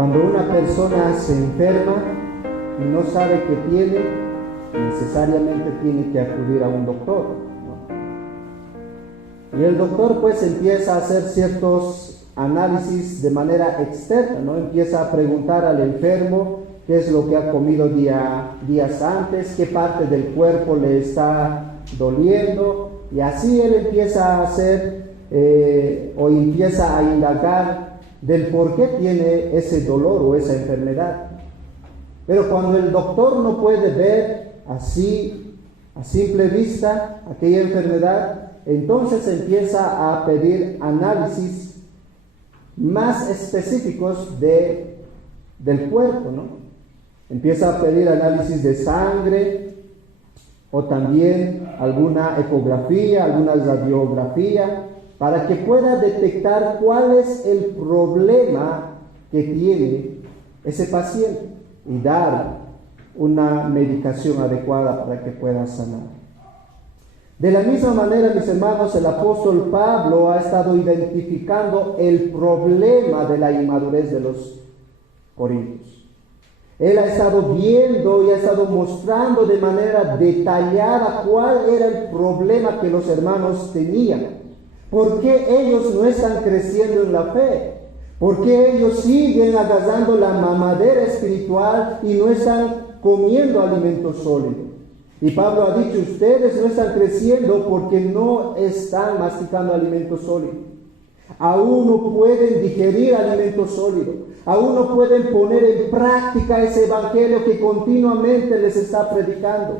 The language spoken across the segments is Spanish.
Cuando una persona se enferma y no sabe qué tiene, necesariamente tiene que acudir a un doctor, ¿no? Y el doctor pues empieza a hacer ciertos análisis de manera externa, ¿no? Empieza a preguntar al enfermo qué es lo que ha comido días antes, qué parte del cuerpo le está doliendo, y así él empieza a hacer o empieza a indagar del por qué tiene ese dolor o esa enfermedad. Pero cuando el doctor no puede ver así a simple vista aquella enfermedad, entonces empieza a pedir análisis más específicos del cuerpo, ¿no? Empieza a pedir análisis de sangre o también alguna ecografía, alguna radiografía, para que pueda detectar cuál es el problema que tiene ese paciente y dar una medicación adecuada para que pueda sanar. De la misma manera, mis hermanos, el apóstol Pablo ha estado identificando el problema de la inmadurez de los corintios. Él ha estado viendo y ha estado mostrando de manera detallada cuál era el problema que los hermanos tenían. ¿Por qué ellos no están creciendo en la fe? ¿Por qué ellos siguen agarrando la mamadera espiritual y no están comiendo alimento sólido? Y Pablo ha dicho, ustedes no están creciendo porque no están masticando alimento sólido. Aún no pueden digerir alimento sólido. Aún no pueden poner en práctica ese evangelio que continuamente les está predicando.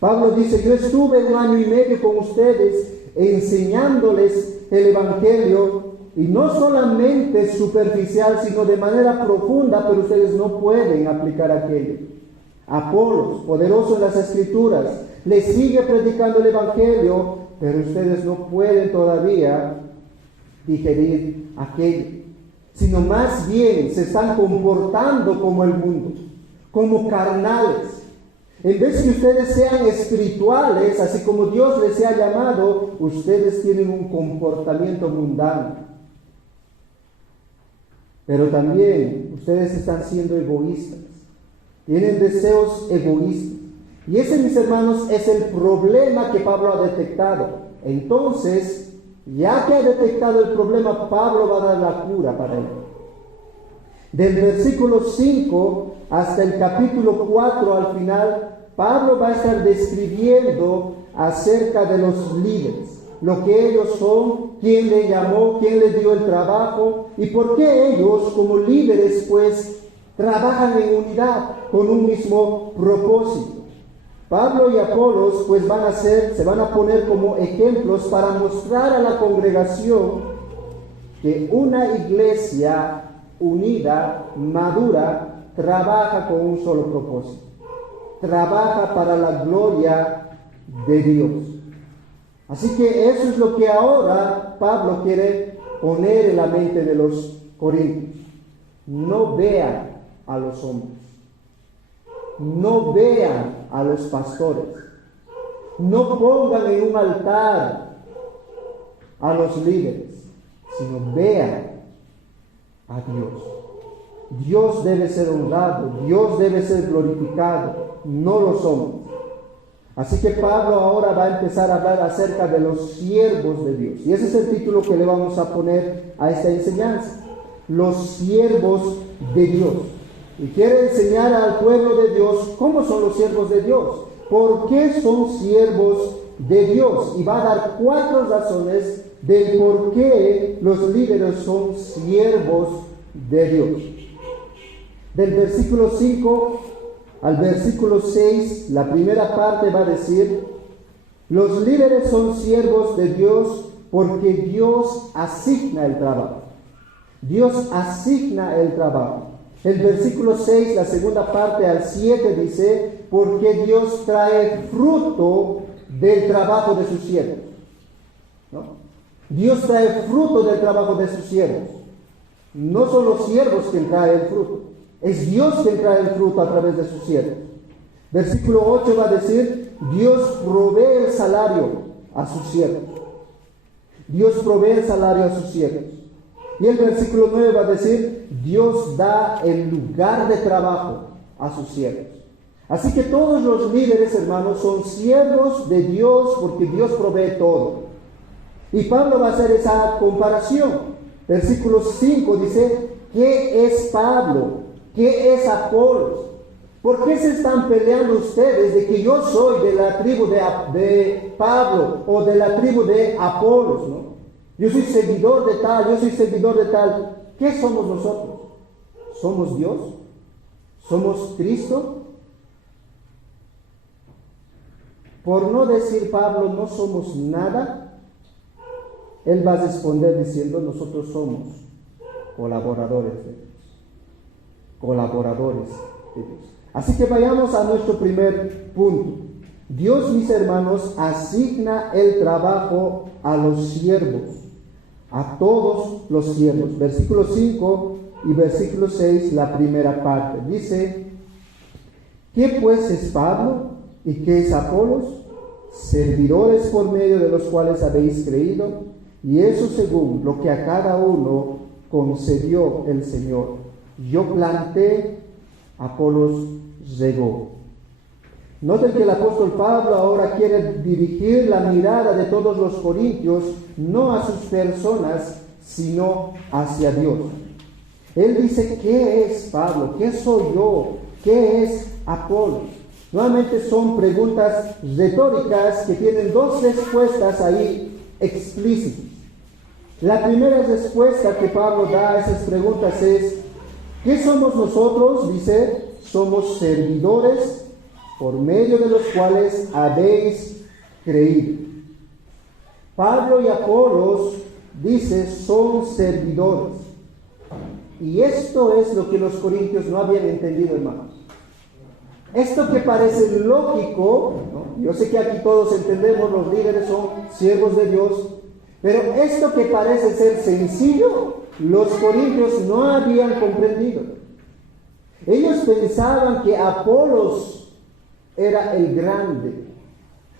Pablo dice, yo estuve 1 año y medio con ustedes enseñándoles el evangelio, y no solamente superficial, sino de manera profunda, pero ustedes no pueden aplicar aquello. Apolos, poderoso en las escrituras, les sigue predicando el evangelio, pero ustedes no pueden todavía digerir aquello, sino más bien se están comportando como el mundo, como carnales. En vez que ustedes sean espirituales, así como Dios les ha llamado, ustedes tienen un comportamiento mundano. Pero también ustedes están siendo egoístas, tienen deseos egoístas. Y ese, mis hermanos, es el problema que Pablo ha detectado. Entonces, ya que ha detectado el problema, Pablo va a dar la cura para él. Del versículo 5 hasta el capítulo 4 al final, Pablo va a estar describiendo acerca de los líderes, lo que ellos son, quién le llamó, quién les dio el trabajo y por qué ellos como líderes pues trabajan en unidad con un mismo propósito. Pablo y Apolos pues se van a poner como ejemplos para mostrar a la congregación que una iglesia unida, madura, trabaja con un solo propósito. Trabaja para la gloria de Dios. Así que eso es lo que ahora Pablo quiere poner en la mente de los corintios. No vean a los hombres. No vean a los pastores. No pongan en un altar a los líderes, sino vean a Dios. Dios debe ser honrado, Dios debe ser glorificado, no los hombres. Así que Pablo ahora va a empezar a hablar acerca de los siervos de Dios. Y ese es el título que le vamos a poner a esta enseñanza. Los siervos de Dios. Y quiere enseñar al pueblo de Dios cómo son los siervos de Dios. ¿Por qué son siervos de Dios? Y va a dar 4 razones del por qué los líderes son siervos de Dios. Del versículo 5 al versículo 6, la primera parte va a decir, los líderes son siervos de Dios porque Dios asigna el trabajo. Dios asigna el trabajo. El versículo 6, la segunda parte al 7 dice, porque Dios trae fruto del trabajo de sus siervos. ¿No? Dios trae fruto del trabajo de sus siervos. No son los siervos quien trae el fruto. Es Dios quien trae el fruto a través de sus siervos. Versículo 8 va a decir, Dios provee el salario a sus siervos. Dios provee el salario a sus siervos. Y el versículo 9 va a decir, Dios da el lugar de trabajo a sus siervos. Así que todos los líderes, hermanos, son siervos de Dios porque Dios provee todo. Y Pablo va a hacer esa comparación. Versículo 5 dice, ¿qué es Pablo? ¿Qué es Apolos? ¿Por qué se están peleando ustedes de que yo soy de la tribu de Pablo o de la tribu de Apolos, ¿no? Yo soy seguidor de tal, yo soy seguidor de tal. ¿Qué somos nosotros? ¿Somos Dios? ¿Somos Cristo? Por no decir Pablo, no somos nada, él va a responder diciendo, nosotros somos colaboradores de Dios. Colaboradores de Dios. Así que vayamos a nuestro primer punto. Dios, mis hermanos, asigna el trabajo a los siervos, a todos los siervos. Versículo 5 y versículo 6, la primera parte. Dice, ¿qué pues es Pablo y qué es Apolos? Servidores por medio de los cuales habéis creído, y eso según lo que a cada uno concedió el Señor. Yo planté, Apolos regó. Noten que el apóstol Pablo ahora quiere dirigir la mirada de todos los corintios no a sus personas, sino hacia Dios. Él dice, ¿qué es Pablo? ¿Qué soy yo? ¿Qué es Apolos? Nuevamente son preguntas retóricas que tienen dos respuestas ahí explícitas. La primera respuesta que Pablo da a esas preguntas es, ¿qué somos nosotros? Dice, somos servidores por medio de los cuales habéis creído. Pablo y Apolos, dice, son servidores. Y esto es lo que los corintios no habían entendido, hermanos. Esto que parece lógico, ¿no? Yo sé que aquí todos entendemos, los líderes son siervos de Dios, pero esto que parece ser sencillo, los corintios no habían comprendido. Ellos pensaban que Apolos era el grande,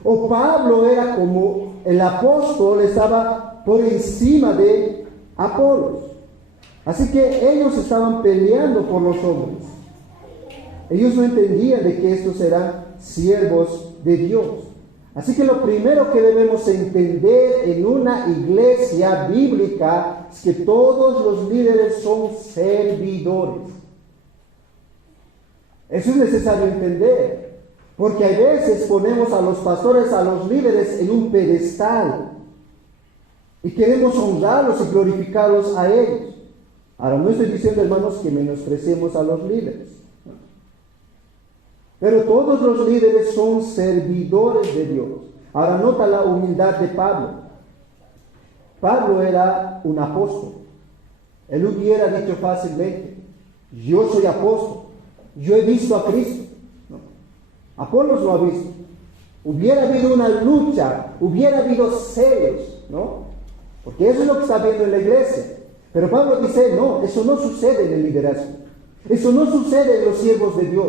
o Pablo era como el apóstol, estaba por encima de Apolos. Así que ellos estaban peleando por los hombres. Ellos no entendían de que estos eran siervos de Dios. Así que lo primero que debemos entender en una iglesia bíblica es que todos los líderes son servidores. Eso es necesario entender, porque a veces ponemos a los pastores, a los líderes en un pedestal y queremos honrarlos y glorificarlos a ellos. Ahora, no estoy diciendo, hermanos, que menospreciemos a los líderes, pero todos los líderes son servidores de Dios. Ahora, nota la humildad de Pablo. Pablo era un apóstol. Él hubiera dicho fácilmente, yo soy apóstol, yo he visto a Cristo. No. Apolos lo ha visto. Hubiera habido una lucha, hubiera habido celos, ¿no? Porque eso es lo que está viendo en la iglesia. Pero Pablo dice, no, eso no sucede en el liderazgo. Eso no sucede en los siervos de Dios.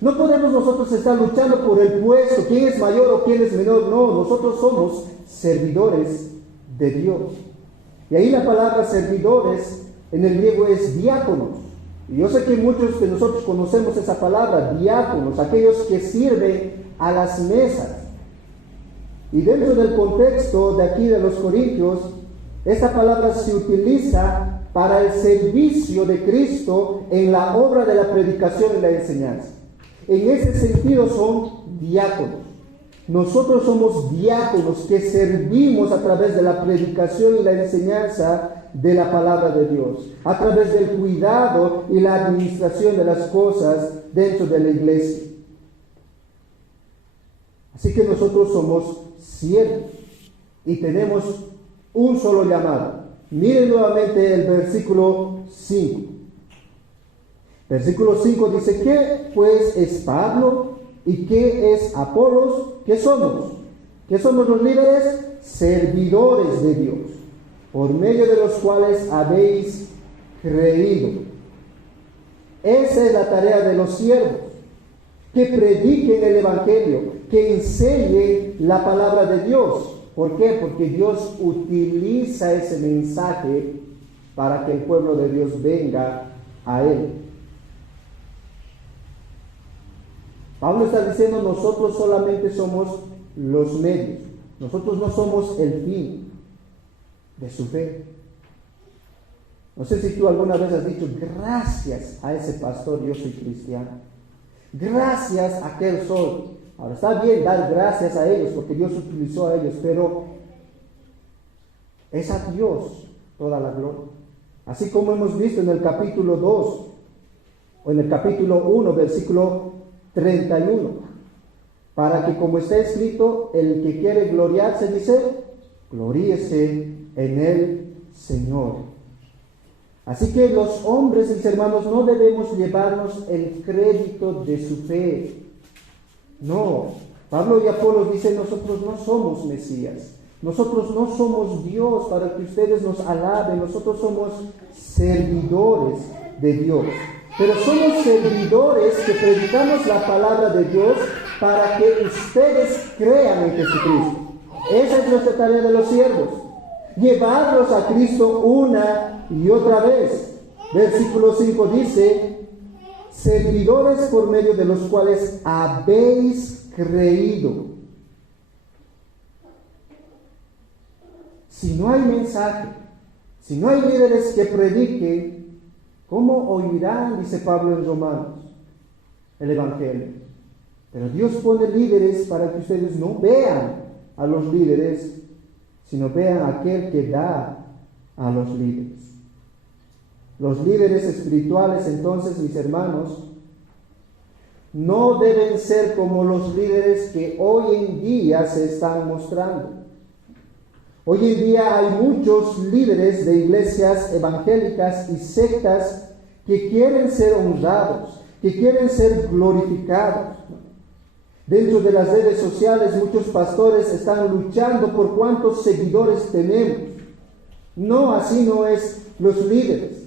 No podemos nosotros estar luchando por el puesto, quién es mayor o quién es menor. No, nosotros somos servidores de Dios. Y ahí la palabra servidores en el griego es diáconos. Y yo sé que muchos de nosotros conocemos esa palabra, diáconos, aquellos que sirven a las mesas. Y dentro del contexto de aquí de los Corintios, esta palabra se utiliza para el servicio de Cristo en la obra de la predicación y la enseñanza. En ese sentido son diáconos. Nosotros somos diáconos que servimos a través de la predicación y la enseñanza de la palabra de Dios, a través del cuidado y la administración de las cosas dentro de la iglesia. Así que nosotros somos siervos y tenemos un solo llamado. Miren nuevamente el versículo 5. Versículo 5 dice, ¿qué pues es Pablo y qué es Apolos? ¿Qué somos? ¿Qué somos los líderes? Servidores de Dios, por medio de los cuales habéis creído. Esa es la tarea de los siervos, que prediquen el evangelio, que enseñen la palabra de Dios. ¿Por qué? Porque Dios utiliza ese mensaje para que el pueblo de Dios venga a Él. Pablo está diciendo, nosotros solamente somos los medios. Nosotros no somos el fin de su fe. No sé si tú alguna vez has dicho, gracias a ese pastor yo soy cristiano. Gracias a aquel soy. Ahora está bien dar gracias a ellos porque Dios utilizó a ellos, pero es a Dios toda la gloria. Así como hemos visto en el capítulo 2 o en el capítulo 1, versículo 31, para que como está escrito, el que quiere gloriarse, dice, gloríese en el Señor. Así que los hombres, mis hermanos, no debemos llevarnos el crédito de su fe. No, Pablo y Apolos dicen, nosotros no somos Mesías, nosotros no somos Dios para que ustedes nos alaben, nosotros somos servidores de Dios. Pero somos servidores que predicamos la palabra de Dios para que ustedes crean en Jesucristo. Esa es nuestra tarea de los siervos, llevarlos a Cristo una y otra vez. Versículo 5 dice, servidores por medio de los cuales habéis creído. Si no hay mensaje, si no hay líderes que prediquen, ¿cómo oirán, dice Pablo en Romanos, el Evangelio? Pero Dios pone líderes para que ustedes no vean a los líderes, sino vean a aquel que da a los líderes. Los líderes espirituales, entonces, mis hermanos, no deben ser como los líderes que hoy en día se están mostrando. Hoy en día hay muchos líderes de iglesias evangélicas y sectas que quieren ser honrados, que quieren ser glorificados. Dentro de las redes sociales muchos pastores están luchando por cuántos seguidores tenemos. No, así no es los líderes.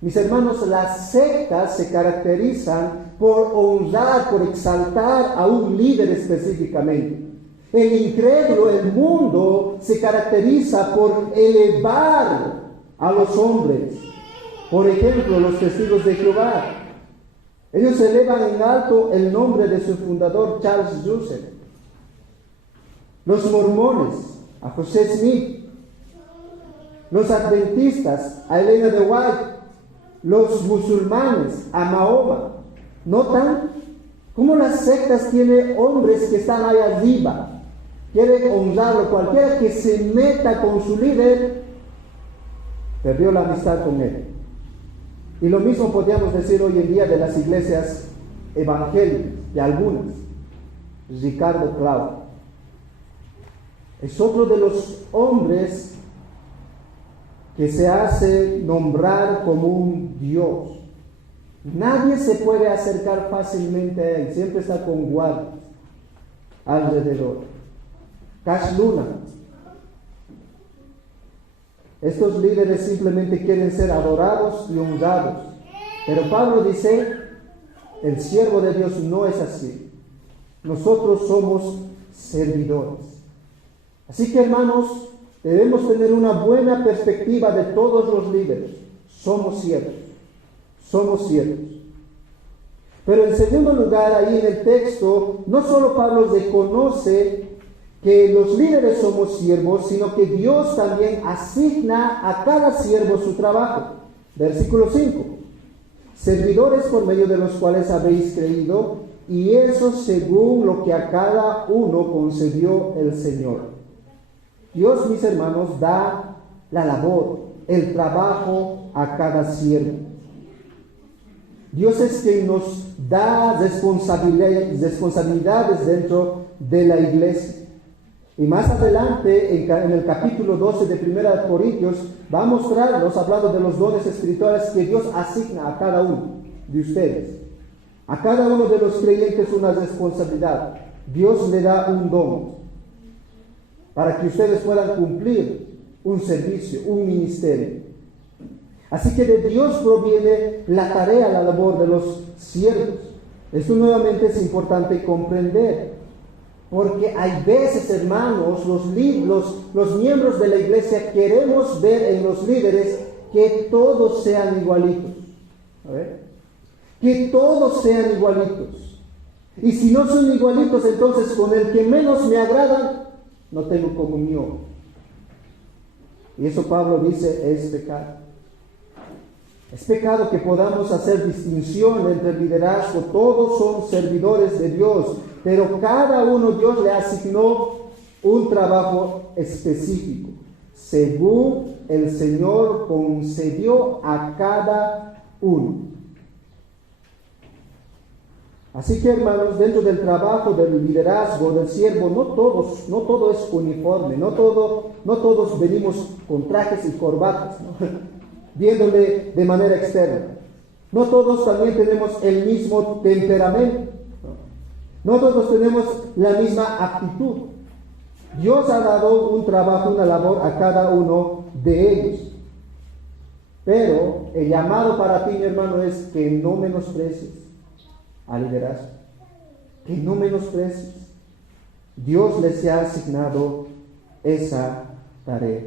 Mis hermanos, las sectas se caracterizan por honrar, por exaltar a un líder específicamente. El incrédulo, el mundo, se caracteriza por elevar a los hombres. Por ejemplo, los testigos de Jehová. Ellos elevan en alto el nombre de su fundador, Charles Russell. Los mormones, a José Smith. Los adventistas, a Elena de White. Los musulmanes, a Mahoma. ¿Notan cómo las sectas tienen hombres que están ahí arriba? Quieren honrarlo. Cualquiera que se meta con su líder, perdió la amistad con él. Y lo mismo podríamos decir hoy en día de las iglesias evangélicas, de algunas. Ricardo Clau es otro de los hombres que se hace nombrar como un Dios. Nadie se puede acercar fácilmente a él, siempre está con guardias alrededor. Cash Luna. Estos líderes simplemente quieren ser adorados y honrados. Pero Pablo dice, el siervo de Dios no es así. Nosotros somos servidores. Así que, hermanos, debemos tener una buena perspectiva de todos los líderes. Somos siervos. Somos siervos. Pero en segundo lugar, ahí en el texto, no solo Pablo reconoce que los líderes somos siervos, sino que Dios también asigna a cada siervo su trabajo. Versículo 5. Servidores por medio de los cuales habéis creído, y eso según lo que a cada uno concedió el Señor. Dios, mis hermanos, da la labor, el trabajo a cada siervo. Dios es quien nos da responsabilidades dentro de la iglesia. Y más adelante, en el capítulo 12 de 1 Corintios, va a mostrarnos, hablando de los dones espirituales, que Dios asigna a cada uno de ustedes. A cada uno de los creyentes una responsabilidad. Dios le da un don para que ustedes puedan cumplir un servicio, un ministerio. Así que de Dios proviene la tarea, la labor de los siervos. Esto nuevamente es importante comprender. Porque hay veces, hermanos, los miembros de la iglesia queremos ver en los líderes que todos sean igualitos. A ver, que todos sean igualitos. Y si no son igualitos, entonces con el que menos me agrada, no tengo comunión. Y eso Pablo dice es pecado. Es pecado que podamos hacer distinción entre el liderazgo. Todos son servidores de Dios, pero cada uno Dios le asignó un trabajo específico, según el Señor concedió a cada uno. Así que, hermanos, dentro del trabajo del liderazgo del siervo, no todo es uniforme, no todos venimos con trajes y corbatas, ¿no? Viéndole de manera externa. No todos también tenemos el mismo temperamento, no todos tenemos la misma actitud. Dios ha dado un trabajo, una labor a cada uno de ellos. Pero el llamado para ti, mi hermano, es que no menosprecies al liderazgo, que no menosprecies. Dios les ha asignado esa tarea.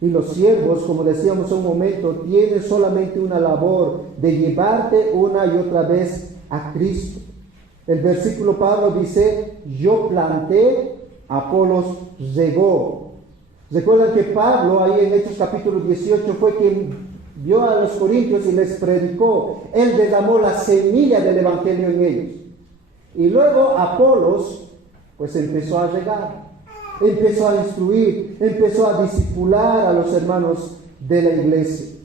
Y los siervos, como decíamos un momento, tienen solamente una labor de llevarte una y otra vez a Cristo. El versículo Pablo dice, yo planté, Apolos regó. Recuerdan que Pablo, ahí en Hechos capítulo 18, fue quien vio a los corintios y les predicó. Él derramó la semilla del evangelio en ellos. Y luego Apolos, pues empezó a regar, empezó a instruir, empezó a discipular a los hermanos de la iglesia.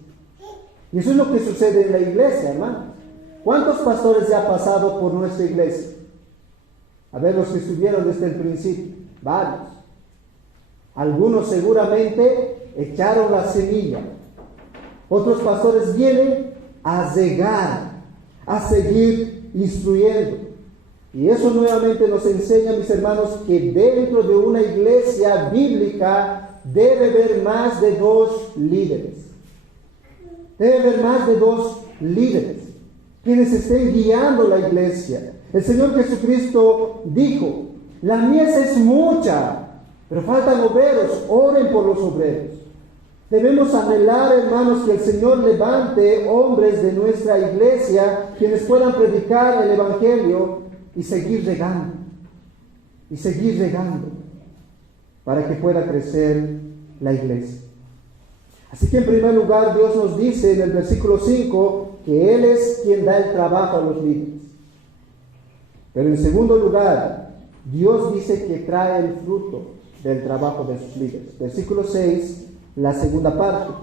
Y eso es lo que sucede en la iglesia, hermano. ¿Cuántos pastores ya han pasado por nuestra iglesia? A ver, los que estuvieron desde el principio, varios. Algunos seguramente echaron la semilla. Otros pastores vienen a regar, a seguir instruyendo. Y eso nuevamente nos enseña, mis hermanos, que dentro de una iglesia bíblica debe haber más de 2 líderes. Debe haber más de 2 líderes, quienes estén guiando la iglesia. El Señor Jesucristo dijo, la mies es mucha, pero faltan obreros, oren por los obreros. Debemos anhelar, hermanos, que el Señor levante hombres de nuestra iglesia, quienes puedan predicar el evangelio y seguir regando, para que pueda crecer la iglesia. Así que en primer lugar Dios nos dice en el versículo 5 que Él es quien da el trabajo a los líderes. Pero en segundo lugar, Dios dice que trae el fruto del trabajo de sus líderes. Versículo 6, la segunda parte.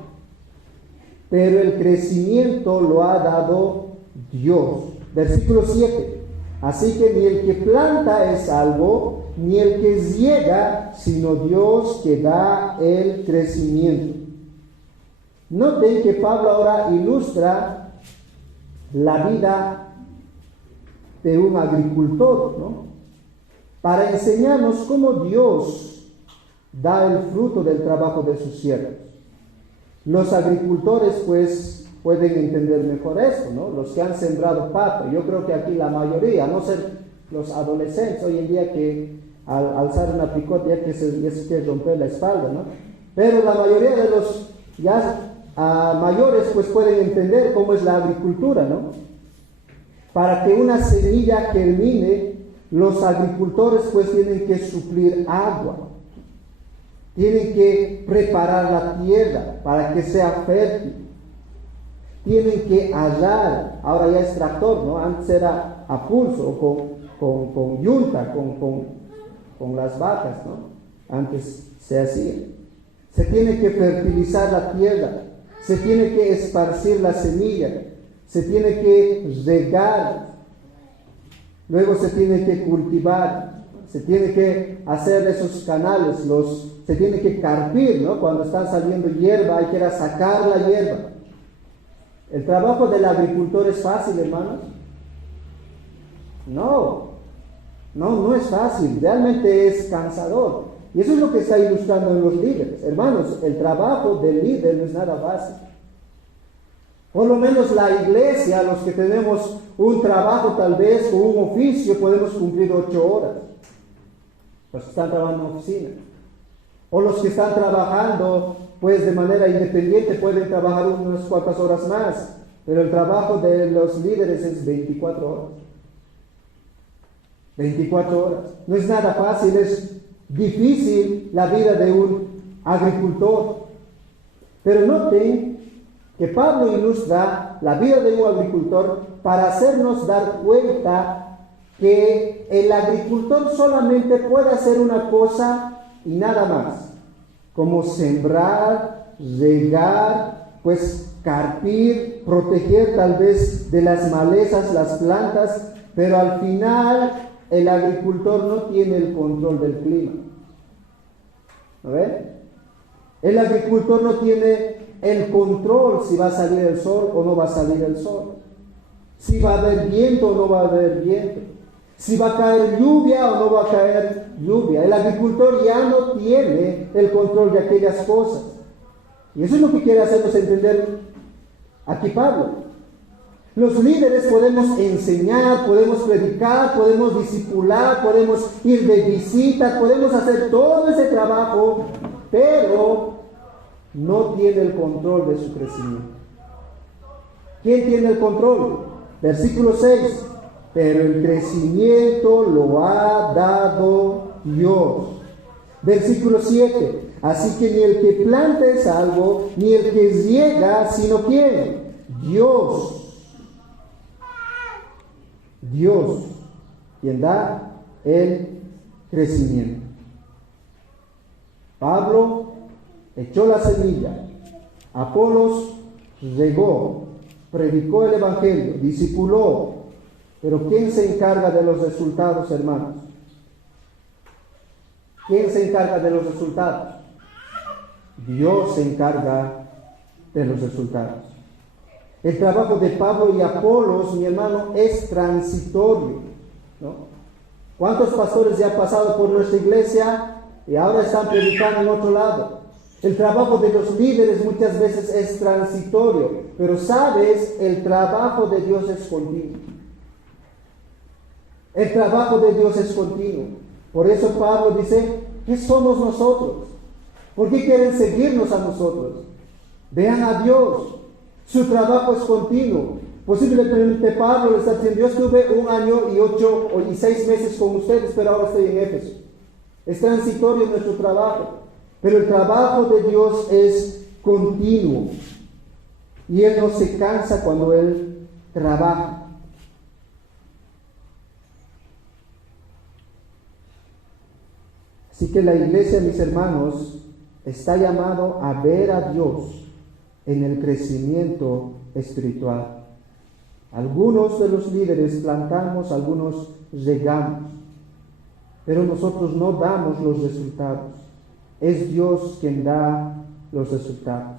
Pero el crecimiento lo ha dado Dios. Versículo 7. Así que ni el que planta es salvo, ni el que riega, sino Dios que da el crecimiento. Noten que Pablo ahora ilustra la vida de un agricultor, ¿no? Para enseñarnos cómo Dios da el fruto del trabajo de sus siervos. Los agricultores, pues, pueden entender mejor esto, ¿no? Los que han sembrado pato, yo creo que aquí la mayoría, a no ser los adolescentes hoy en día que al alzar una picota ya se quiere romper la espalda, ¿no? Pero la mayoría de los ya mayores pues pueden entender cómo es la agricultura, ¿no? Para que una semilla germine, los agricultores pues tienen que suplir agua, tienen que preparar la tierra para que sea fértil, tienen que arar, ahora ya es tractor, ¿no? Antes era a pulso o con yunta, con las vacas, ¿no? Antes se hacía. Se tiene que fertilizar la tierra, se tiene que esparcir la semilla, se tiene que regar, luego se tiene que cultivar, se tiene que hacer esos canales, se tiene que carpir, ¿no? Cuando está saliendo hierba hay que ir a sacar la hierba. ¿El trabajo del agricultor es fácil, hermanos? No es fácil, realmente es cansador. Y eso es lo que está ilustrando en los líderes. Hermanos, el trabajo del líder no es nada fácil. Por lo menos la iglesia, los que tenemos un trabajo tal vez o un oficio, podemos cumplir 8 horas. Los que están trabajando en oficina. O los que están trabajando pues de manera independiente pueden trabajar unas cuantas horas más, pero el trabajo de los líderes es 24 horas. 24 horas. No es nada fácil, es difícil la vida de un agricultor. Pero noten que Pablo ilustra la vida de un agricultor para hacernos dar cuenta que el agricultor solamente puede hacer una cosa y nada más, como sembrar, regar, pues carpir, proteger tal vez de las malezas las plantas, pero al final el agricultor no tiene el control del clima. ¿A ver? El agricultor no tiene el control si va a salir el sol o no va a salir el sol, si va a haber viento o no va a haber viento, si va a caer lluvia o no va a caer lluvia. El agricultor ya no tiene el control de aquellas cosas. Y eso es lo que quiere hacernos entender aquí Pablo. Los líderes podemos enseñar, podemos predicar, podemos discipular, podemos ir de visita, podemos hacer todo ese trabajo, pero no tiene el control de su crecimiento. ¿Quién tiene el control? Versículo 6. Pero el crecimiento lo ha dado Dios. Versículo 7. Así que ni el que planta es algo, ni el que riega, sino ¿quién? Dios. Dios, quien da el crecimiento. Pablo echó la semilla, Apolos regó, predicó el evangelio, discipuló, pero ¿quién se encarga de los resultados, hermanos? ¿Quién se encarga de los resultados? Dios se encarga de los resultados. El trabajo de Pablo y Apolos, mi hermano, es transitorio, ¿no? ¿Cuántos pastores ya han pasado por nuestra iglesia y ahora están predicando en otro lado? El trabajo de los líderes muchas veces es transitorio, pero sabes, el trabajo de Dios es continuo. El trabajo de Dios es continuo. Por eso Pablo dice, ¿qué somos nosotros? ¿Por qué quieren seguirnos a nosotros? Vean a Dios. Su trabajo es continuo. Posiblemente Pablo le está diciendo, yo estuve 1 año y 8 y 6 meses con ustedes, pero ahora estoy en Éfeso. Es transitorio nuestro trabajo, pero el trabajo de Dios es continuo. Y Él no se cansa cuando Él trabaja. Así que la iglesia, mis hermanos, está llamado a ver a Dios en el crecimiento espiritual. Algunos de los líderes plantamos, algunos regamos, pero nosotros no damos los resultados. Es Dios quien da los resultados.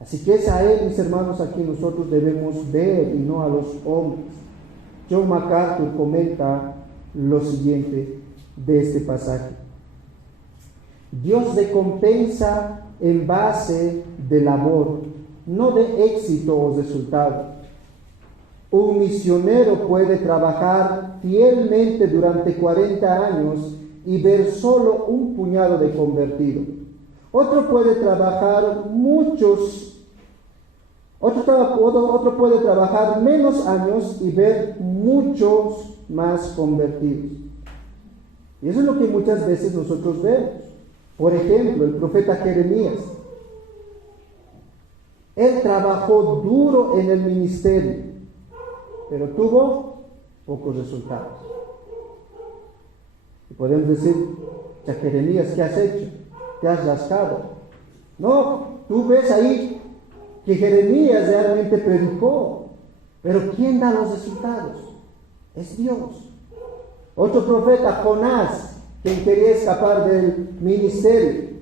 Así que es a Él, mis hermanos, a quien nosotros debemos ver y no a los hombres. John MacArthur comenta lo siguiente de este pasaje. Dios recompensa en base de labor, no de éxito o resultado. Un misionero puede trabajar fielmente durante 40 años y ver solo un puñado de convertidos. Otro puede trabajar otro puede trabajar menos años y ver muchos más convertidos. Y eso es lo que muchas veces nosotros vemos. Por ejemplo, el profeta Jeremías. Él trabajó duro en el ministerio, pero tuvo pocos resultados. Y podemos decir, Jeremías, ¿qué has hecho? ¿Te has rascado? No, tú ves ahí que Jeremías realmente predicó, pero ¿quién da los resultados? Es Dios. Otro profeta, Jonás, quien quería escapar del ministerio.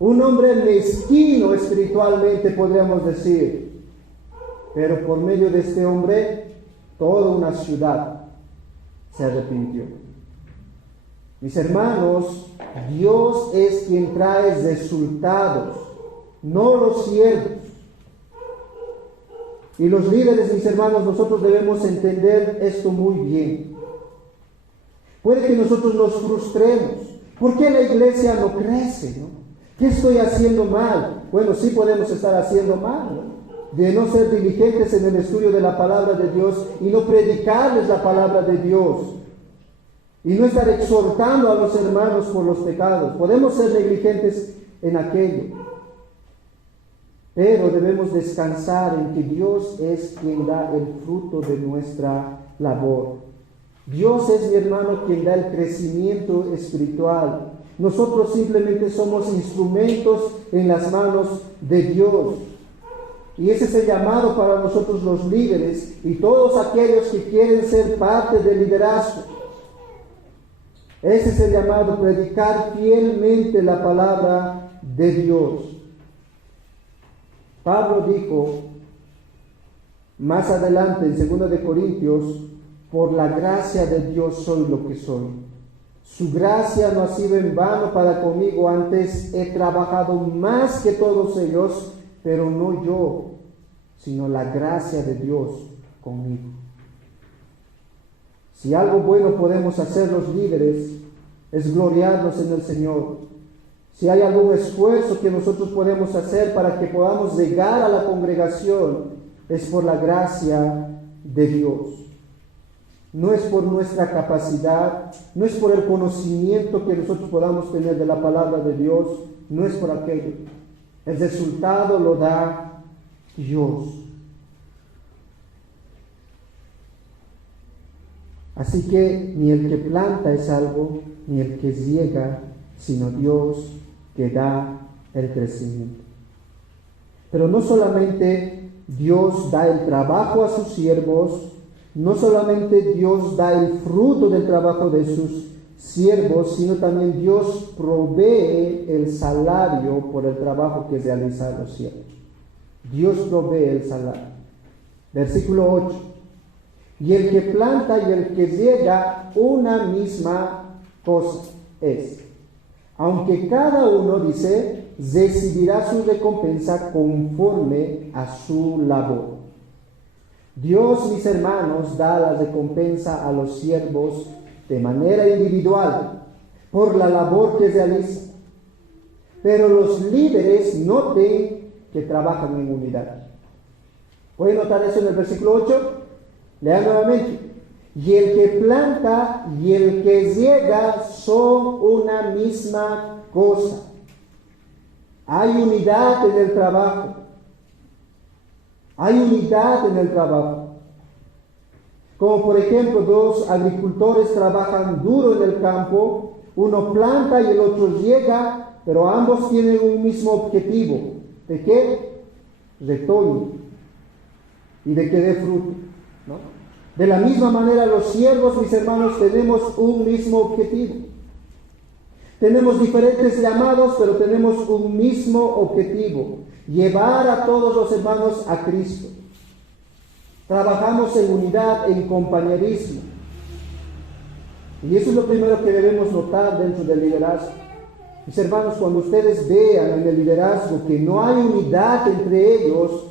Un hombre mezquino espiritualmente, podríamos decir. Pero por medio de este hombre, toda una ciudad se arrepintió. Mis hermanos, Dios es quien trae resultados, no los siervos. Y los líderes, mis hermanos, nosotros debemos entender esto muy bien. Puede que nosotros nos frustremos. ¿Por qué la iglesia no crece, no? ¿Qué estoy haciendo mal? Bueno, sí podemos estar haciendo mal, ¿no? De no ser diligentes en el estudio de la palabra de Dios y no predicarles la palabra de Dios. Y no estar exhortando a los hermanos por los pecados. Podemos ser negligentes en aquello. Pero debemos descansar en que Dios es quien da el fruto de nuestra labor. Dios es, mi hermano, quien da el crecimiento espiritual. Nosotros simplemente somos instrumentos en las manos de Dios. Y ese es el llamado para nosotros los líderes y todos aquellos que quieren ser parte del liderazgo. Ese es el llamado, predicar fielmente la palabra de Dios. Pablo dijo más adelante en 2 de Corintios, por la gracia de Dios soy lo que soy. Su gracia no ha sido en vano para conmigo, antes he trabajado más que todos ellos, pero no yo, sino la gracia de Dios conmigo. Si algo bueno podemos hacer los líderes, es gloriarnos en el Señor. Si hay algún esfuerzo que nosotros podemos hacer para que podamos llegar a la congregación, es por la gracia de Dios. No es por nuestra capacidad, no es por el conocimiento que nosotros podamos tener de la palabra de Dios, no es por aquello. El resultado lo da Dios. Así que ni el que planta es algo, ni el que ciega, sino Dios que da el crecimiento. Pero no solamente Dios da el trabajo a sus siervos, no solamente Dios da el fruto del trabajo de sus siervos, sino también Dios provee el salario por el trabajo que realizan los siervos. Dios provee el salario. Versículo 8. Y el que planta y el que riega, una misma cosa es. Aunque cada uno, dice, recibirá su recompensa conforme a su labor. Dios, mis hermanos, da la recompensa a los siervos de manera individual por la labor que realizan. Pero los líderes noten que trabajan en unidad. ¿Pueden notar eso en el versículo 8? Lean nuevamente. Y el que planta y el que riega son una misma cosa. Hay unidad en el trabajo. Hay unidad en el trabajo. Como por ejemplo, dos agricultores trabajan duro en el campo, uno planta y el otro riega, pero ambos tienen un mismo objetivo. ¿De qué? Retoño. Y de que dé fruto, ¿no? De la misma manera, los siervos, mis hermanos, tenemos un mismo objetivo. Tenemos diferentes llamados, pero tenemos un mismo objetivo: llevar a todos los hermanos a Cristo. Trabajamos en unidad, en compañerismo. Y eso es lo primero que debemos notar dentro del liderazgo. Mis hermanos, cuando ustedes vean en el liderazgo que no hay unidad entre ellos,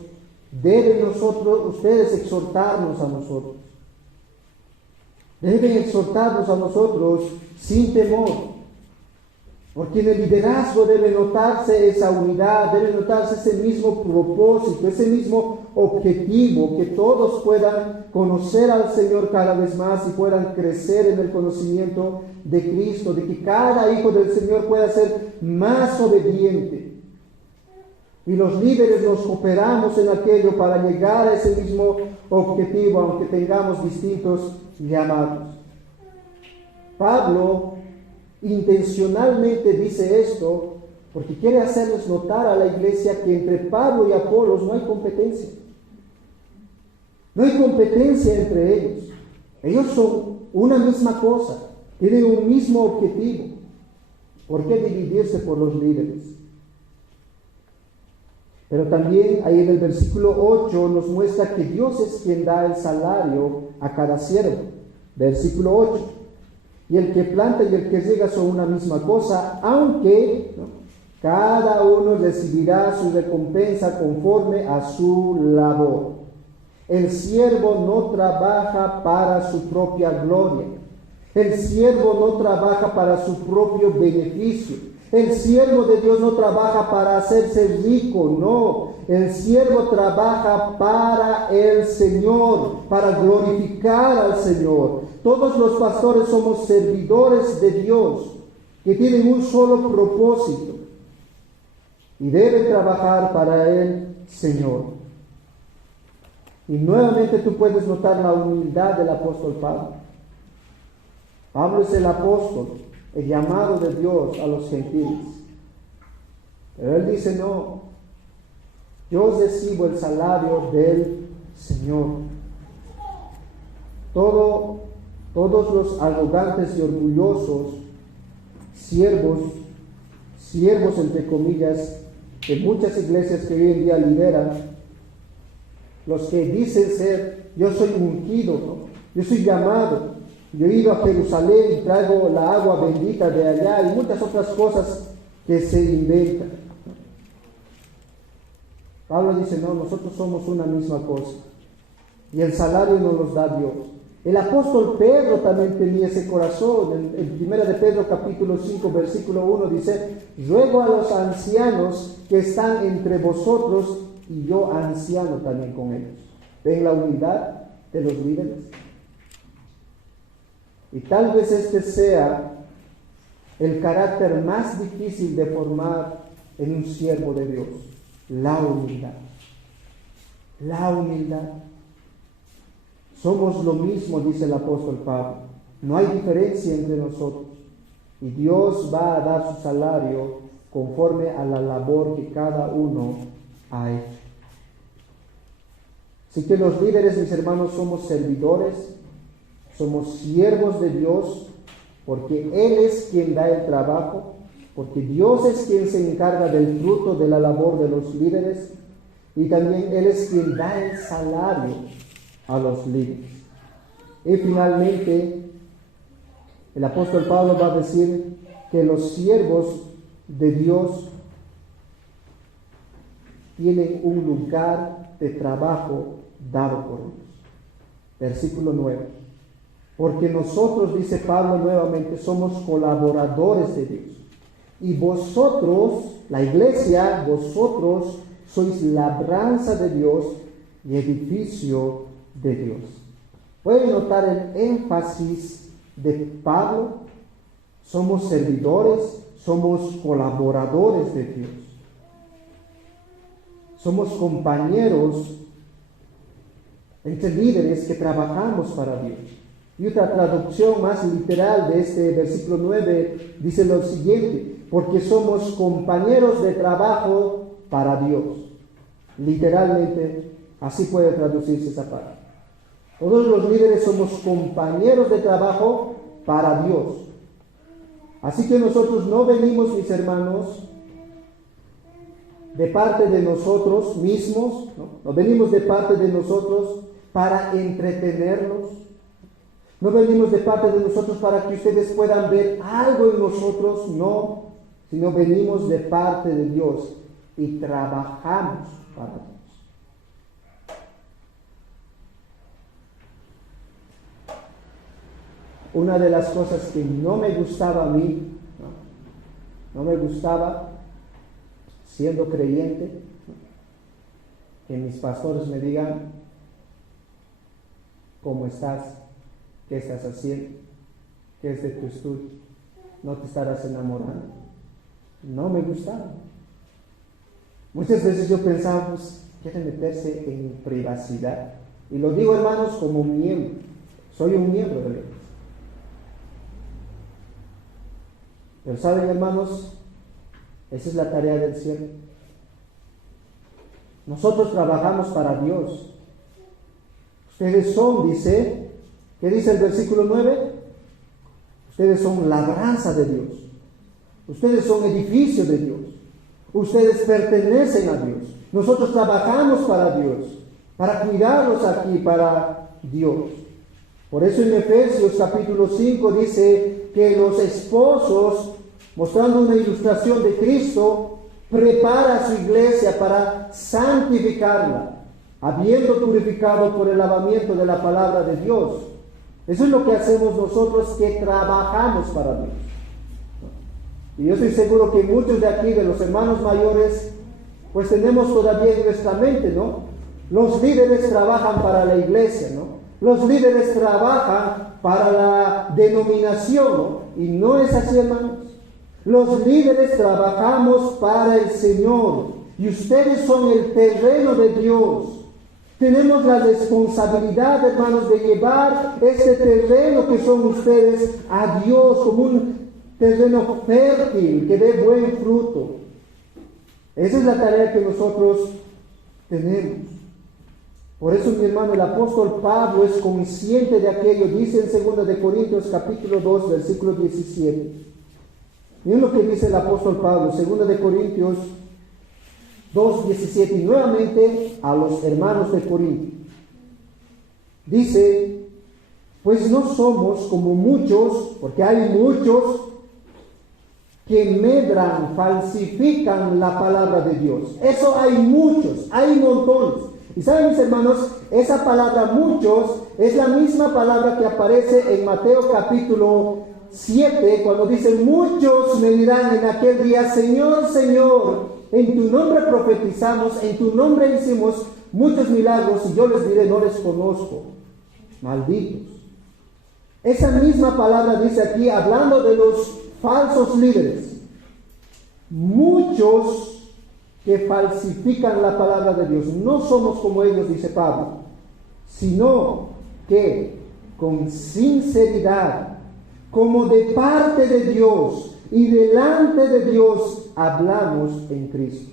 deben ustedes exhortarnos a nosotros. Deben exhortarnos a nosotros sin temor. Porque en el liderazgo debe notarse esa unidad, debe notarse ese mismo propósito, ese mismo objetivo, que todos puedan conocer al Señor cada vez más y puedan crecer en el conocimiento de Cristo, de que cada hijo del Señor pueda ser más obediente. Y los líderes nos cooperamos en aquello para llegar a ese mismo objetivo, aunque tengamos distintos llamados. Pablo intencionalmente dice esto porque quiere hacerles notar a la iglesia que entre Pablo y Apolos no hay competencia. No hay competencia entre ellos. Ellos son una misma cosa, tienen un mismo objetivo. ¿Por qué dividirse por los líderes? Pero también ahí en el versículo 8 nos muestra que Dios es quien da el salario a cada siervo. Versículo 8. Y el que planta y el que riega son una misma cosa, aunque cada uno recibirá su recompensa conforme a su labor. El siervo no trabaja para su propia gloria. El siervo no trabaja para su propio beneficio. El siervo de Dios no trabaja para hacerse rico, no. El siervo trabaja para el Señor, para glorificar al Señor. Todos los pastores somos servidores de Dios, que tienen un solo propósito y deben trabajar para el Señor. Y nuevamente tú puedes notar la humildad del apóstol Pablo. Pablo es el apóstol, el llamado de Dios a los gentiles. Pero él dice, no, yo recibo el salario del Señor. Todos los arrogantes y orgullosos siervos entre comillas, de muchas iglesias que hoy en día lideran, los que dicen ser, yo soy ungido, ¿no? Yo soy llamado, yo he ido a Jerusalén y traigo la agua bendita de allá y muchas otras cosas que se inventan. Pablo dice, no, nosotros somos una misma cosa y el salario nos los da Dios. El apóstol Pedro también tenía ese corazón. En 1 de Pedro capítulo 5 versículo 1 dice, ruego a los ancianos que están entre vosotros y yo anciano también con ellos. ¿Ven la humildad de los líderes? Y tal vez este sea el carácter más difícil de formar en un siervo de Dios, la humildad. La humildad. Somos lo mismo, dice el apóstol Pablo. No hay diferencia entre nosotros. Y Dios va a dar su salario conforme a la labor que cada uno ha hecho. Así que los líderes, mis hermanos, somos servidores, somos siervos de Dios, porque Él es quien da el trabajo, porque Dios es quien se encarga del fruto de la labor de los líderes, y también Él es quien da el salario a los líderes. Y finalmente, el apóstol Pablo va a decir que los siervos de Dios tienen un lugar de trabajo dado por Dios. Versículo 9. Porque nosotros, dice Pablo nuevamente, somos colaboradores de Dios. Y vosotros, la iglesia, vosotros sois labranza de Dios y edificio de Dios. ¿Pueden notar el énfasis de Pablo? Somos servidores, somos colaboradores de Dios. Somos compañeros entre líderes que trabajamos para Dios. Y otra traducción más literal de este versículo 9 dice lo siguiente: porque somos compañeros de trabajo para Dios. Literalmente, así puede traducirse esa parte. Todos los líderes somos compañeros de trabajo para Dios. Así que nosotros no venimos, mis hermanos, de parte de nosotros mismos, no venimos de parte de nosotros para entretenerlos. No venimos de parte de nosotros para que ustedes puedan ver algo en nosotros, no, sino venimos de parte de Dios y trabajamos para Dios. Una de las cosas que no me gustaba a mí, no me gustaba siendo creyente, que mis pastores me digan: ¿cómo estás? ¿Qué estás haciendo? ¿Qué es de tu estudio? ¿No te estarás enamorando? No me gustaba. Muchas veces yo pensaba, pues, quiere meterse en privacidad. Y lo digo, hermanos, como miembro. Soy un miembro de la iglesia. Pero saben, hermanos, esa es la tarea del cielo. Nosotros trabajamos para Dios. Ustedes son, dice, ¿qué dice el versículo 9? Ustedes son labranza de Dios. Ustedes son edificio de Dios. Ustedes pertenecen a Dios. Nosotros trabajamos para Dios, para cuidarlos aquí, para Dios. Por eso en Efesios capítulo 5 dice que los esposos, mostrando una ilustración de Cristo, prepara a su iglesia para santificarla, habiendo purificado por el lavamiento de la palabra de Dios. Eso es lo que hacemos nosotros, que trabajamos para Dios. Y yo estoy seguro que muchos de aquí, de los hermanos mayores, pues tenemos todavía en nuestra mente, ¿no? Los líderes trabajan para la iglesia, ¿no? Los líderes trabajan para la denominación, ¿no? Y no es así, hermanos. Los líderes trabajamos para el Señor. Y ustedes son el terreno de Dios. Tenemos la responsabilidad, hermanos, de llevar este terreno que son ustedes a Dios como un terreno fértil que dé buen fruto. Esa es la tarea que nosotros tenemos. Por eso, mi hermano, el apóstol Pablo es consciente de aquello. Dice en 2 de Corintios capítulo 2, versículo 17. Miren lo que dice el apóstol Pablo, 2 de Corintios 2:17, y nuevamente a los hermanos de Corinto. Dice, pues no somos como muchos, porque hay muchos que medran, falsifican la palabra de Dios. Eso hay muchos, hay montones. Y saben, mis hermanos, esa palabra muchos es la misma palabra que aparece en Mateo capítulo 7, cuando dice, muchos me dirán en aquel día, Señor, Señor, en tu nombre profetizamos, en tu nombre hicimos muchos milagros, y yo les diré, no les conozco, malditos. Esa misma palabra dice aquí, hablando de los falsos líderes, muchos que falsifican la palabra de Dios. No somos como ellos, dice Pablo, sino que con sinceridad, como de parte de Dios y delante de Dios, hablamos en Cristo.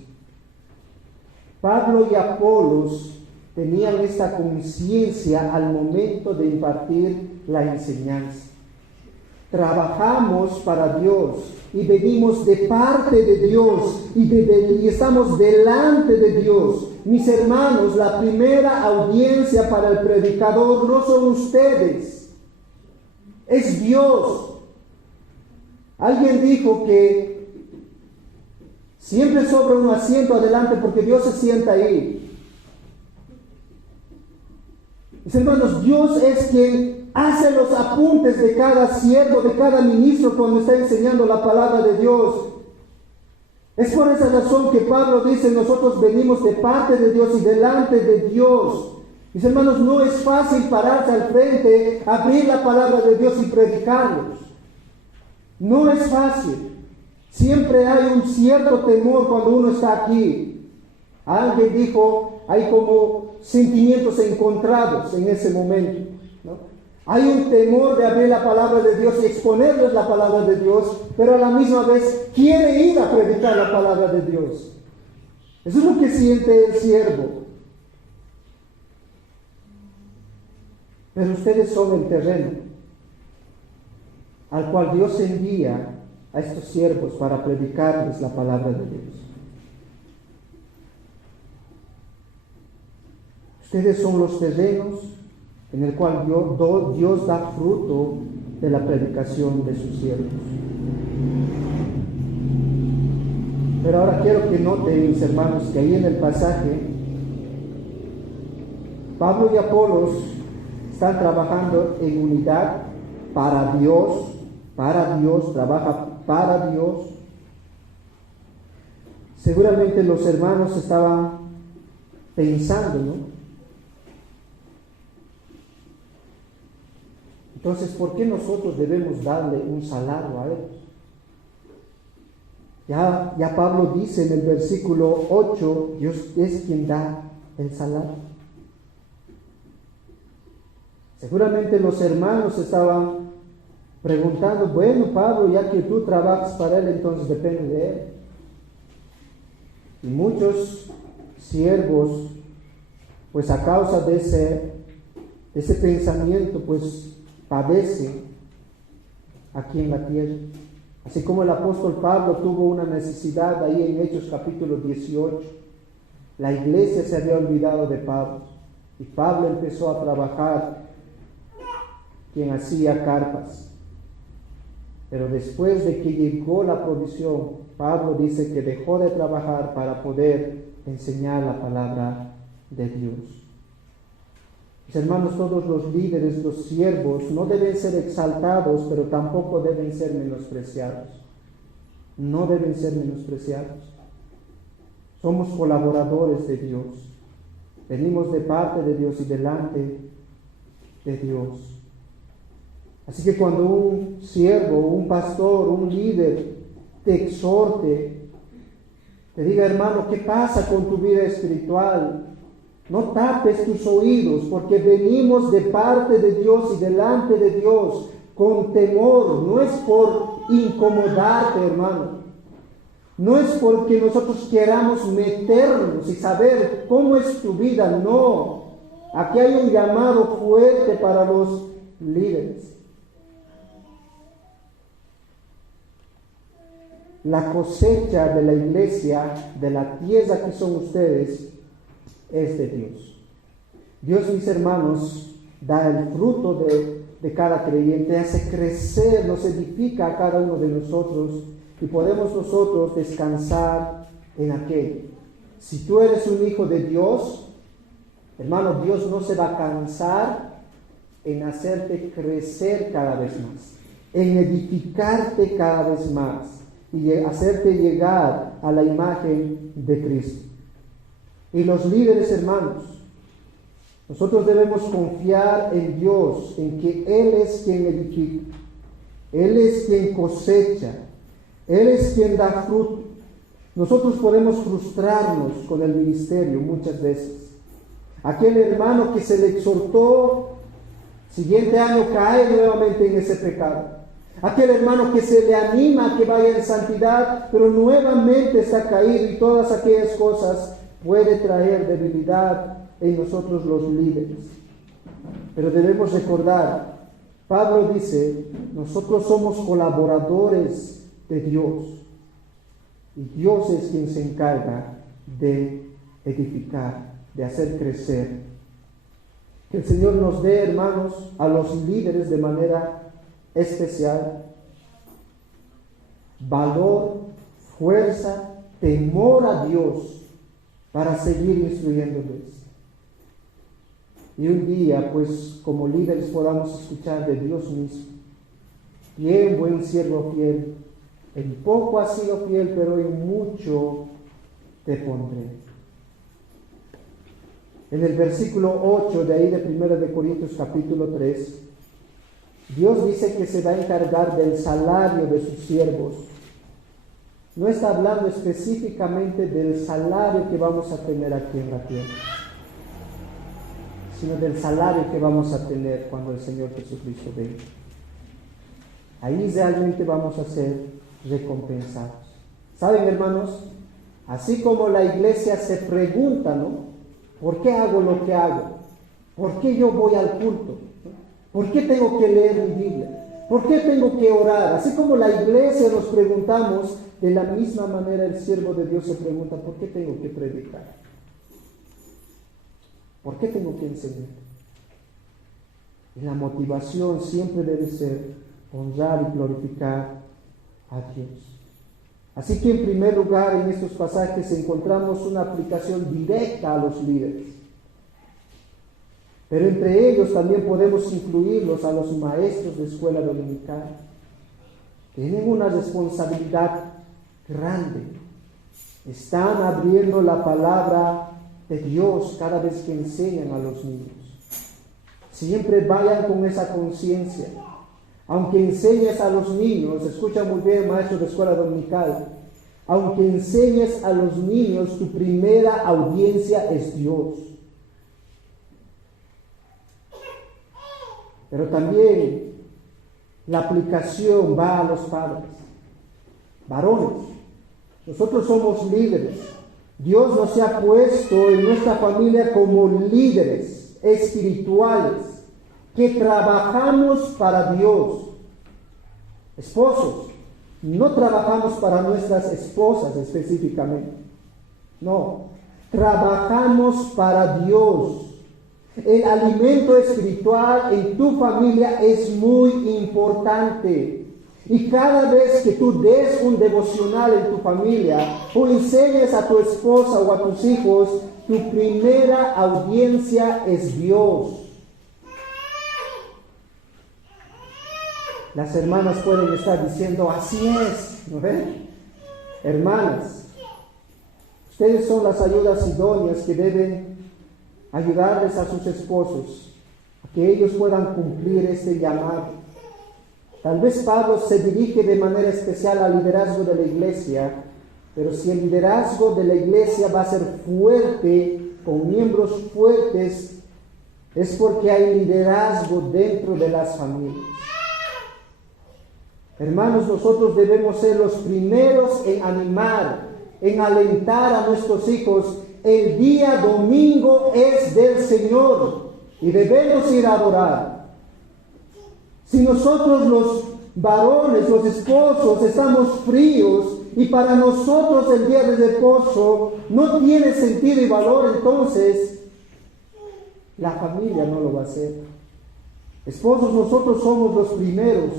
Pablo y Apolos tenían esta conciencia al momento de impartir la enseñanza. Trabajamos para Dios y venimos de parte de Dios y estamos delante de Dios. Mis hermanos, la primera audiencia para el predicador no son ustedes, es Dios. Alguien dijo que siempre sobra un asiento adelante porque Dios se sienta ahí. Mis hermanos, Dios es quien hace los apuntes de cada siervo, de cada ministro cuando está enseñando la palabra de Dios. Es por esa razón que Pablo dice, nosotros venimos de parte de Dios y delante de Dios. Mis hermanos, no es fácil pararse al frente, abrir la palabra de Dios y predicarlos. No es fácil. Siempre hay un cierto temor cuando uno está aquí. Alguien dijo, hay como sentimientos encontrados en ese momento, ¿no? Hay un temor de abrir la palabra de Dios y exponerles la palabra de Dios, pero a la misma vez quiere ir a predicar la palabra de Dios. Eso es lo que siente el siervo. Pero ustedes son el terreno al cual Dios envía a estos siervos para predicarles la palabra de Dios. Ustedes son los terrenos en el cual Dios da fruto de la predicación de sus siervos. Pero ahora quiero que noten, mis hermanos, que ahí en el pasaje, Pablo y Apolos están trabajando en unidad para Dios, trabaja para Dios. Seguramente los hermanos estaban pensando, ¿no? Entonces, ¿por qué nosotros debemos darle un salario a ellos? Ya Pablo dice en el versículo 8, Dios es quien da el salario. Seguramente los hermanos estaban preguntando, bueno, Pablo, ya que tú trabajas para él, entonces depende de él. Y muchos siervos, pues a causa de ese pensamiento, pues padecen aquí en la tierra. Así como el apóstol Pablo tuvo una necesidad ahí en Hechos capítulo 18. La iglesia se había olvidado de Pablo y Pablo empezó a trabajar, quien hacía carpas. Pero después de que llegó la provisión, Pablo dice que dejó de trabajar para poder enseñar la palabra de Dios. Mis hermanos, todos los líderes, los siervos, no deben ser exaltados, pero tampoco deben ser menospreciados. no deben ser menospreciados. Somos colaboradores de Dios. Venimos de parte de Dios y delante de Dios. Así que cuando un siervo, un pastor, un líder te exhorte, te diga, hermano, ¿qué pasa con tu vida espiritual? No tapes tus oídos, porque venimos de parte de Dios y delante de Dios con temor. No es por incomodarte, hermano. No es porque nosotros queramos meternos y saber cómo es tu vida. No. Aquí hay un llamado fuerte para los líderes. La cosecha de la iglesia, de la tierra que son ustedes, es de Dios. Dios, mis hermanos, da el fruto de cada creyente, hace crecer, nos edifica a cada uno de nosotros y podemos nosotros descansar en aquello. Si tú eres un hijo de Dios, hermano, Dios no se va a cansar en hacerte crecer cada vez más, en edificarte cada vez más y hacerte llegar a la imagen de Cristo. Y los líderes, hermanos, nosotros debemos confiar en Dios, en que Él es quien edifica, Él es quien cosecha, Él es quien da fruto. Nosotros podemos frustrarnos con el ministerio muchas veces. Aquel hermano que se le exhortó, siguiente año cae nuevamente en ese pecado. Aquel hermano que se le anima a que vaya en santidad, pero nuevamente está caído, y todas aquellas cosas puede traer debilidad en nosotros los líderes. Pero debemos recordar, Pablo dice, nosotros somos colaboradores de Dios, y Dios es quien se encarga de edificar, de hacer crecer. Que el Señor nos dé, hermanos, a los líderes de manera especial valor, fuerza, temor a Dios para seguir instruyéndoles. Y un día, pues, como líderes podamos escuchar de Dios mismo: bien, buen siervo fiel, en poco has sido fiel, pero en mucho te pondré. En el versículo 8 de ahí de 1 de Corintios capítulo 3, Dios dice que se va a encargar del salario de sus siervos. No está hablando específicamente del salario que vamos a tener aquí en la tierra, sino del salario que vamos a tener cuando el Señor Jesucristo venga. Ahí realmente vamos a ser recompensados. ¿Saben, hermanos? Así como la iglesia se pregunta, ¿no? ¿Por qué hago lo que hago? ¿Por qué yo voy al culto? ¿Por qué tengo que leer mi Biblia? ¿Por qué tengo que orar? Así como la iglesia nos preguntamos, de la misma manera el siervo de Dios se pregunta: ¿por qué tengo que predicar? ¿Por qué tengo que enseñar? Y la motivación siempre debe ser honrar y glorificar a Dios. Así que en primer lugar, en estos pasajes encontramos una aplicación directa a los líderes. Pero entre ellos también podemos incluirlos a los maestros de escuela dominical. Tienen una responsabilidad grande. Están abriendo la palabra de Dios cada vez que enseñan a los niños. Siempre vayan con esa conciencia. Aunque enseñes a los niños, escucha muy bien, maestro de escuela dominical, aunque enseñes a los niños, tu primera audiencia es Dios. Pero también la aplicación va a los padres, varones. Nosotros somos líderes. Dios nos ha puesto en nuestra familia como líderes espirituales que trabajamos para Dios. Esposos, no trabajamos para nuestras esposas específicamente. No, trabajamos para Dios. El alimento espiritual en tu familia es muy importante. Y cada vez que tú des un devocional en tu familia o enseñes a tu esposa o a tus hijos, tu primera audiencia es Dios. Las hermanas pueden estar diciendo: así es, ¿no ven? Hermanas, ustedes son las ayudas idóneas que deben ayudarles a sus esposos, a que ellos puedan cumplir este llamado. Tal vez Pablo se dirige de manera especial al liderazgo de la iglesia, pero si el liderazgo de la iglesia va a ser fuerte, con miembros fuertes, es porque hay liderazgo dentro de las familias. Hermanos, nosotros debemos ser los primeros en animar, en alentar a nuestros hijos. El día domingo es del Señor y debemos ir a adorar. Si nosotros los varones, los esposos, estamos fríos y para nosotros el día de reposo no tiene sentido y valor, entonces la familia no lo va a hacer. Esposos, nosotros somos los primeros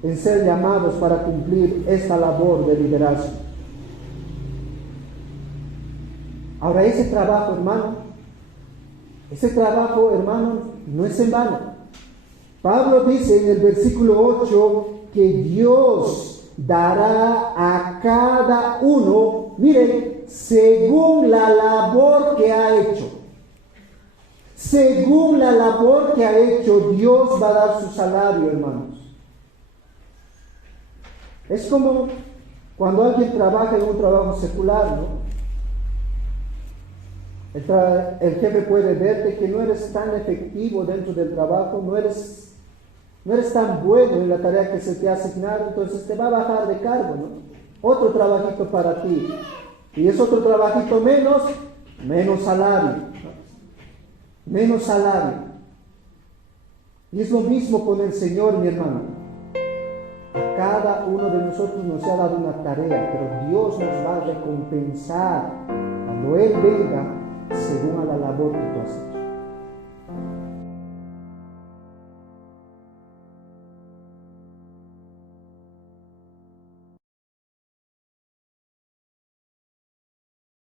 en ser llamados para cumplir esta labor de liderazgo. Ahora, ese trabajo, hermano, no es en vano. Pablo dice en el versículo 8 que Dios dará a cada uno, miren, según la labor que ha hecho. Según la labor que ha hecho, Dios va a dar su salario, hermanos. Es como cuando alguien trabaja en un trabajo secular, ¿no? El jefe puede verte que no eres tan efectivo dentro del trabajo, no eres tan bueno en la tarea que se te ha asignado, entonces te va a bajar de cargo, ¿no? Otro trabajito para ti. Y es otro trabajito menos salario. Menos salario. Y es lo mismo con el Señor, mi hermano. A cada uno de nosotros nos ha dado una tarea, pero Dios nos va a recompensar cuando Él venga según a la labor que tú has hecho.